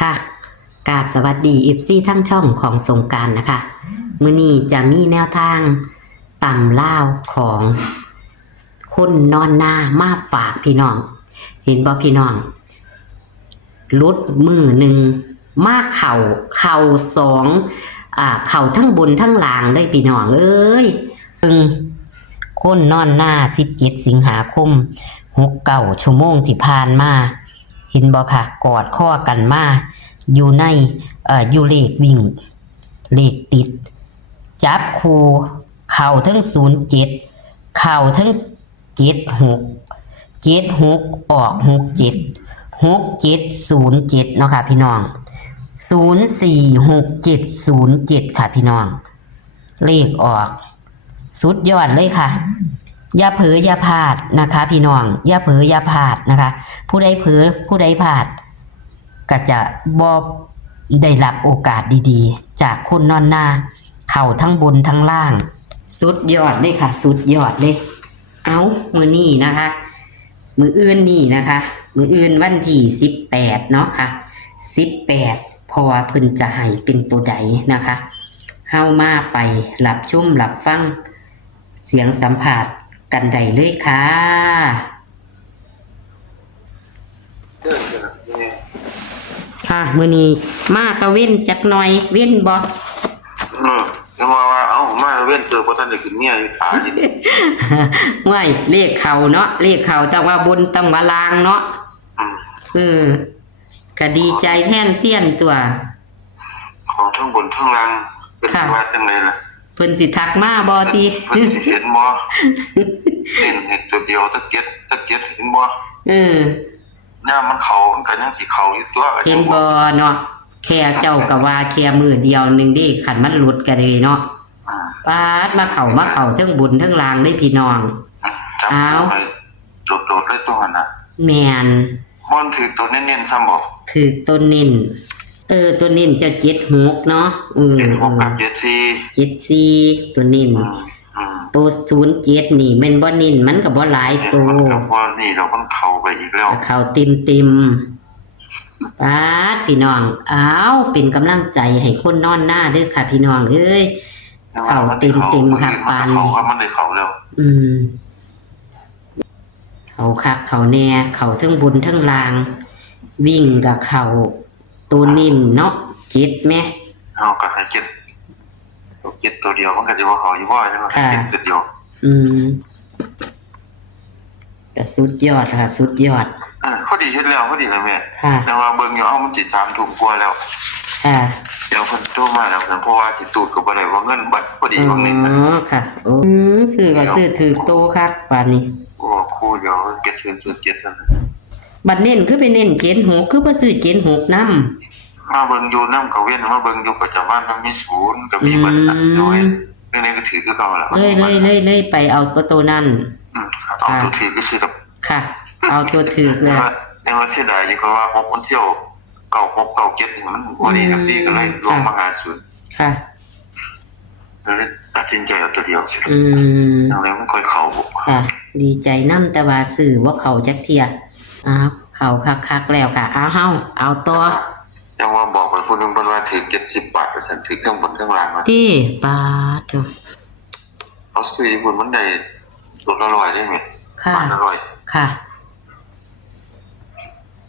ค่ะกราบสวัสดีFCทั้งช่องของสงกรานต์นะคะมื้อนี้จะมีแนวทางตำลาวของคนนอนนามาฝากพี่น้องเห็นบ่พี่น้องลุดมือหนึ่งมาเข่าสองเข่าทั้งบนทั้งล่างเลยพี่น้องเอ้ยคนนอนนา17 สิงหาคม69 ชั่วโมงที่ผ่านมาเห็นบ่ค่ะกอดข้อกันมาอยู่ในอยู่เลขวิ่งเลขติดจับคู่เข่าทั้ง07เข่าทั้ง76ออก67เนาะค่ะพี่น้อง046707ค่ะพี่น้องเลขออกสุดยอดเลยค่ะอย่าเผลออย่าพลาดนะคะพี่น้องอย่าเผลออย่าพลาดนะคะผู้ใดเผลอผู้ใดพลาดก็จะบ่ได้รับโอกาสดีๆจากคนนอนนาเข่าทั้งบนทั้งล่างสุดยอดเลยค่ะสุดยอดเลยเอามือนี้นะคะมืออื่นนี่นะคะมืออื่นวันที่18เนาะค่ะ18พอเพิ่นจะให้เป็นตัวใดนะคะเฮามาไปรับชมรับฟังเสียงสัมภาษณ์กันได้เลยค่ะค่ะมื้อนี้มาตะเว้นจักหน่อยเว้นบ่ยังว่าเอ้ามาเว้นเจอบ่ทันได้กินเมียขาดิ ว้ายเลขเข้าเนาะเลขเข้าแต่ว่าบนตำว่าลางเนาะก็ดีใจแทนเสี้ยนตัวของทั้งบนทั้งล่างเป็นว่าจังได๋ล่ะเพิ่นสิทักมาบ่ติ เพิ่นสิเห็นบ่เห็นตัวเดียวตะเก็ดเห็นบ่ย่ามันเข้ามันก็ยังสิเข้าอยู่ตัวเห็นบ่เนาะแค่เจ้าก็ว่าแค่มือเดียวนึงดิคันมันหลุดก็เลยเนาะปาดมาเข้าทั้งบุญทั้งลางได้พี่น้องอ้าวโดดๆเลยตัวนั้นน่ะแม่นมันคือตัวเน้นๆซ้ำบ่คือตัวเน้นตัวเน้นเจ้า76เนาะ76กับ74ตัวเน้นตัว07นี่แม่นบ่เน้นมันก็บ่หลายตัวเพราะนี่เรามันเข้าไปอีกแล้วเข้าเต็มปาดพี่น้องอ้าวเป็นกำลังใจให้คนนอนหน้าเด้อค่ะพี่น้องเอ้ยเข้าเต็มค่ะปานนี้มันได้เข้าแล้วเขาคักเขาแน่เขาทั้งบนทั้งล่างวิ่งกับเขาตัวนิ่นเนาะ7แม่เอาก็ให้7ตัวเดียวมันก็สิบ่เข้าอยู่บ่ใช่มั้ย7ตัวเดียวก็สุดยอดค่ะสุดยอดพอดีเฮ็ดแล้วพอดีเลยแม่แต่ว่าเบิ่งอยู่มันสิ3ทุ่มกว่าแล้วเดี๋ยวเพิ่นโทรมาแล้วเพราะว่าสิตูดก็บ่ได้ว่าเงินบัดพอดีวันนี้ค่ะซื้อก็ซื้อถือโตคักปานนี้ครูเดี๋ยว7007ซั่นบัดเน้นคือไปเน้น76คือบ่ซื้อ76นำมาเบิ่งอยู่นำก็เว้นมาเบิ่งอยู่ก็จะว่านำมี0ก็มีเบิดนั่นด้วยในก็ถือคือเก่าแล้วเลยไปเอาตัวนั้นเอาตัวถือก็ซื้อค่ะเอาตัวถือเลยยังว่าเสียดายอยู่เพราะว่า6คนเที่ยว9697มันบ่ดีครับดีก็เลยลงมาหา0ค่ะเลยตัดสินใจเอาตัวเดียวสิแล้วมันค่อยเข้าค่ะดีใจนำแต่ว่าซื้อว่าเขาจักเที่ยเข้าคักๆแล้วค่ะเอาต่อยังว่าบอกไปผู้นึงเพิ่นว่าถือ70 บาทว่าซั่นถือทั้งบนทั้งล่างว่าติบาทเอาซื้อญี่ปุ่นมันได้ตัวละ100ได้มั้ยค่ะ100ค่ะ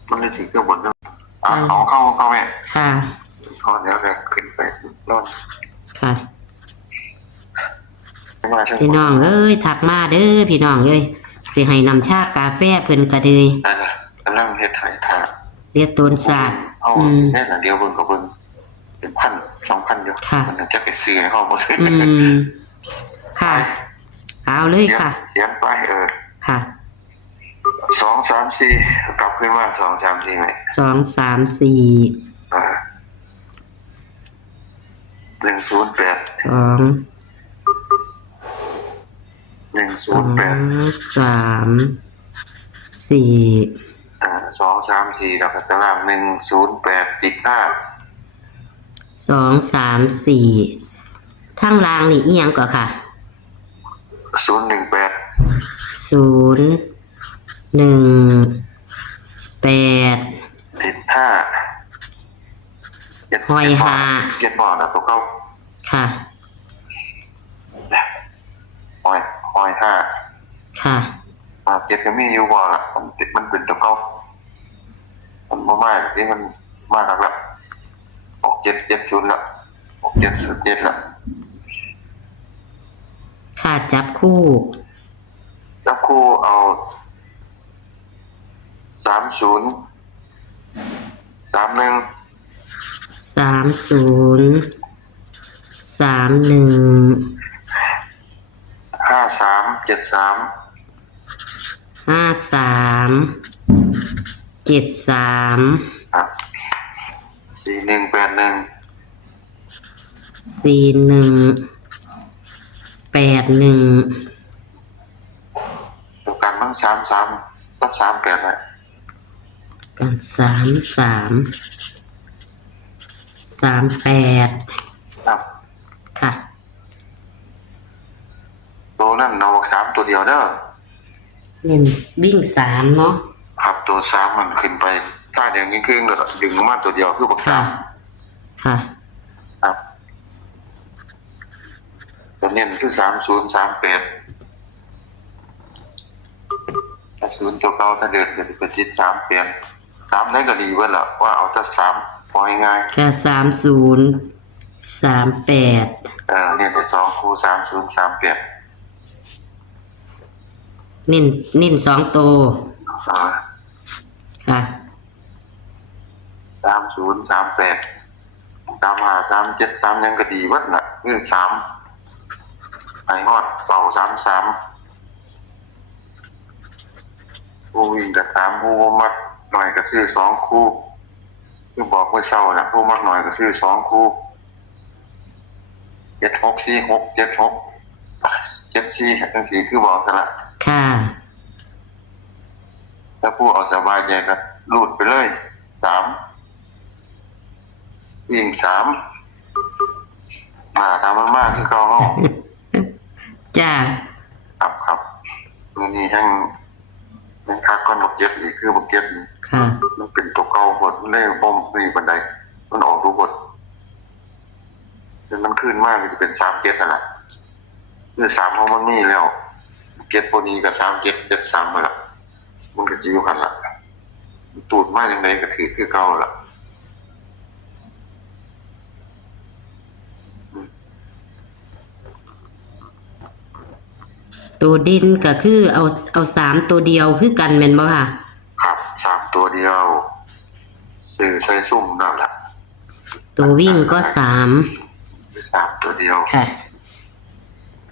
มันได้ถือทั้งบนทั้งเข้าแม่ค่ะพอแล้วแรกขึ้นไปรอดค่ะพี่น้องเอ้ยถักมาเด้อพี่น้องเอ้ยสิให้นำชากาแฟเพิ่นก็เลยกำลังเฮ็ดไถท่าเรียกต้นซาดแน่น่ะเดียวเบิ่งก็เบิ่งเป็น1,000 2,000อยู่มันจักไปซื้อให้เฮาบ่ซื้อค่ะเอาเลยค่ะเขียนไปค่ะ2 3 4กลับขึ้นมา2 3 4มั้ย2 3 4 108 2 3 4แล้วก็ตาราง108อีก5 2 3 4ทางล่างนี่อีหยังก่อค่ะ018 018ติด5 หอยหา เจ็ดบ่อนะตัวเก้า ค่ะหอยห้า ค่ะเจ็ดก็มีอยู่บ่ละมันเป็นตัวเก้ามันบ่มากที่มันมากแล้ว6-7-7-0ละ6-7-0-7ละค่ะจับคู่แล้วครูเอา30 31 5373ครับ4181 ตัวกันมัน33กับ38นะกัน38ครับค่ะตัวนั้นเอา3ตัวเดียวเด้อเน้นวิ่ง3เนาะครับตัว3มันขึ้นไปถ้าอย่างนี้ครึ่งๆแล้วดึงลงมาตัวเดียวคือบัก3ค่ะครับตัวเน้นคือ3038ถ้า0ตัวเก่าถ้าเดินก็สิไปติด3เปลี่ยน3ได้ก็ดีเบิดล่ะว่าเอาแต่3พอง่ายๆแค่3038เนี่ยได้2คู่3038นิ่น2ตัวค่ะ3038 3537ยังก็ดีเบิดน่ะคือ3ไปฮอดเป่า33ผู้วิ่งกับ3ผู้มักหน่อยก็ซื้อ2คู่คือบอกเมื่อเช้านะผู้มักหน่อยก็ซื้อ2คู่76467674จังซี่คือบอกกันละค่ะถ้าผู้เอาสบายใจก็รูดไปเลย3วิ่ง3ถ้ามันมากคือเก่าเฮาจ้าครับมื้อนี้แฮงมันคักก่อนบักเก็ตอีกคือบักเก็ตค่ะมันเป็นตัวเก่าหมดเลยบ่มีปานใดมันออกรูปหมดมันขึ้นมากมันจะเป็น37นั่นแหละคือ3เพราะมันมีแล้วเก็ตพวกนี้ก็3773นั่นแหละมันก็สิอยู่หั่นล่ะตูดมาจังได๋ก็ถือคือเก่าล่ะตัวดินก็คือเอา3ตัวเดียวคือกันแม่นบ่ค่ะครับ3ตัวเดียวซื้อใส่ซุ่มนั่นล่ะตัววิ่งก็3ตัวเดียวค่ะ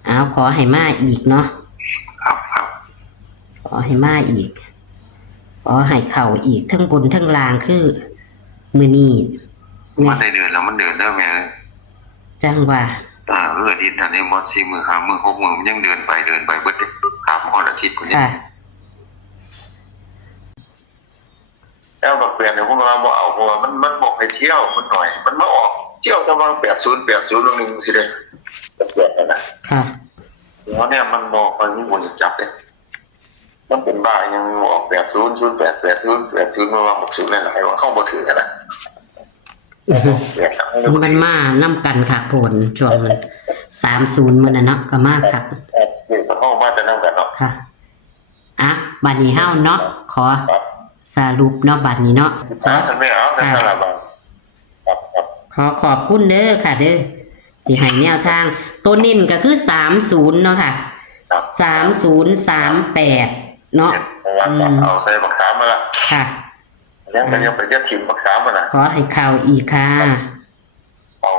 เอาขอให้มาอีกเนาะครับขอให้มาอีกขอให้เข้าอีกทั้งบนทั้งล่างคือมื้อนี้มันได้เดินแล้วมันเดินได้แม่จังว่าอาทิตย์อันนี้บ่4มื้อ5มื้อ6มื้อมันยังเดินไปเบิดครับฮอดอาทิตย์พุ่นนี่แล้วบักเปลี่ยนเนี่ยผมว่าบ่เอาเพราะว่ามันบ่ให้เที่ยวมันหน่อยมันมาออกเที่ยวแต่ว่า80ลงนึงสิเด้บักเปลี่ยนนั่นน่ะค่ะเพราะเนี่ยมันบ่ค่อยมีคนจับเด้มันเป็นบ้ายังออก80มาว่า60นั่นแหละให้ว่าเข้าบ่ถือกันน่ะมันมานำกันค่ะผลช่วงมัน30มันน่ะเนาะก็มาค่ะนี่ก็เข้ามาแต่นำกันเนาะค่ะบัดนี้เฮาเนาะขอสรุปเนาะบัดนี้เนาะขอบคุณเด้อค่ะเด้อที่ให้แนวทางตัวนิ่นก็คือ30เนาะค่ะ3038เนาะเอาใส่บัก3มาละค่ะยังไปเจ็บถิ่มบัก3มาน่ะขอให้เข้าอีกค่ะเอา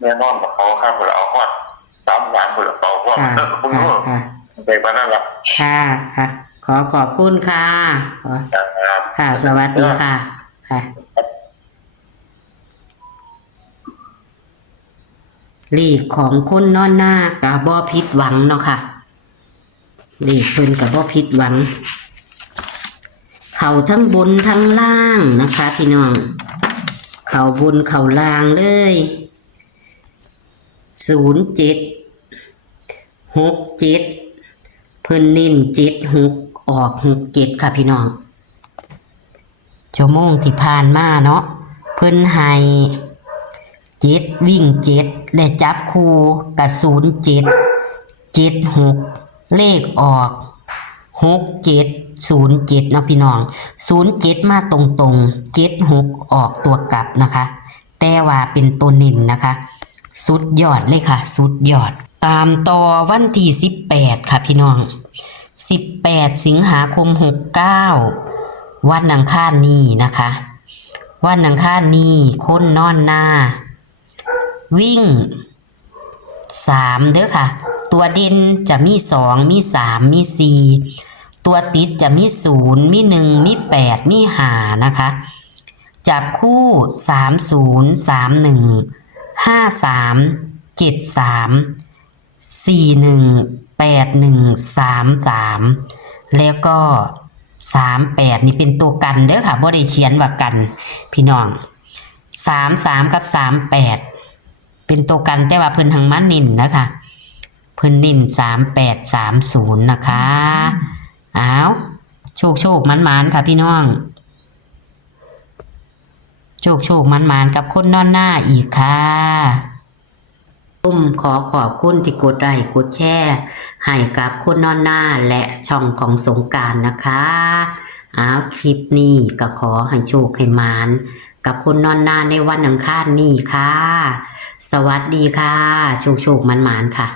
แน่นอนบักเขาครับพุ่นเอาฮอด3วันพุ่นเอาฮอดค่ะไปปานนั้นล่ะค่ะขอบคุณค่ะค่ะสวัสดีค่ะลีกของคนนอนหน้ากับบ่ผิดหวังเนาะค่ะลีกเพิ่นกับบ่ผิดหวังเขาทั้งบนทั้งล่างนะคะพี่น้องเขาบนเขาล่างเลย07 67เพิ่นนิ่น76ออก67ค่ะพี่น้องชั่วโมงที่ผ่านมาเนาะเพิ่นให้ เจ็ดวิ่งเจ็ดและจับคู่กับ07 76เลขออก6707เนาะพี่น้อง07มาตรงๆ76ออกตัวกลับนะคะ แต่ว่าเป็นตัวเน้นนะคะ สุดยอดเลยค่ะ สุดยอด ตามต่อวันที่18ค่ะพี่น้อง18สิงหาคม69วันอังคารนี้นะคะ วันอังคารนี้คนนอนหน้า วิ่ง3เด้อค่ะ ตัวเด่นจะมี2มี3มี4ตัวติดจะมี0มี1มี8มี5นะคะ จับคู่30 31 53 73 41 81 33แล้วก็38นี่เป็นตัวกันเด้อค่ะบ่ได้เขียนว่ากันพี่น้อง33กับ38เป็นตัวกันแต่ว่าเพิ่นหังมาเน้นนะคะเพิ่นเน้น3830นะคะอ้าวโชคมันๆค่ะพี่น้องโชคมันๆกับคนนอนหน้าอีกค่ะขอขอบคุณที่กดไลค์กดแชร์ให้กับคนนอนหน้าและช่องของสงกรานต์นะคะคลิปนี้ก็ขอให้โชคให้มานกับคนนอนหน้าในวันอังคารนี้ค่ะสวัสดีค่ะโชคมันๆค่ะ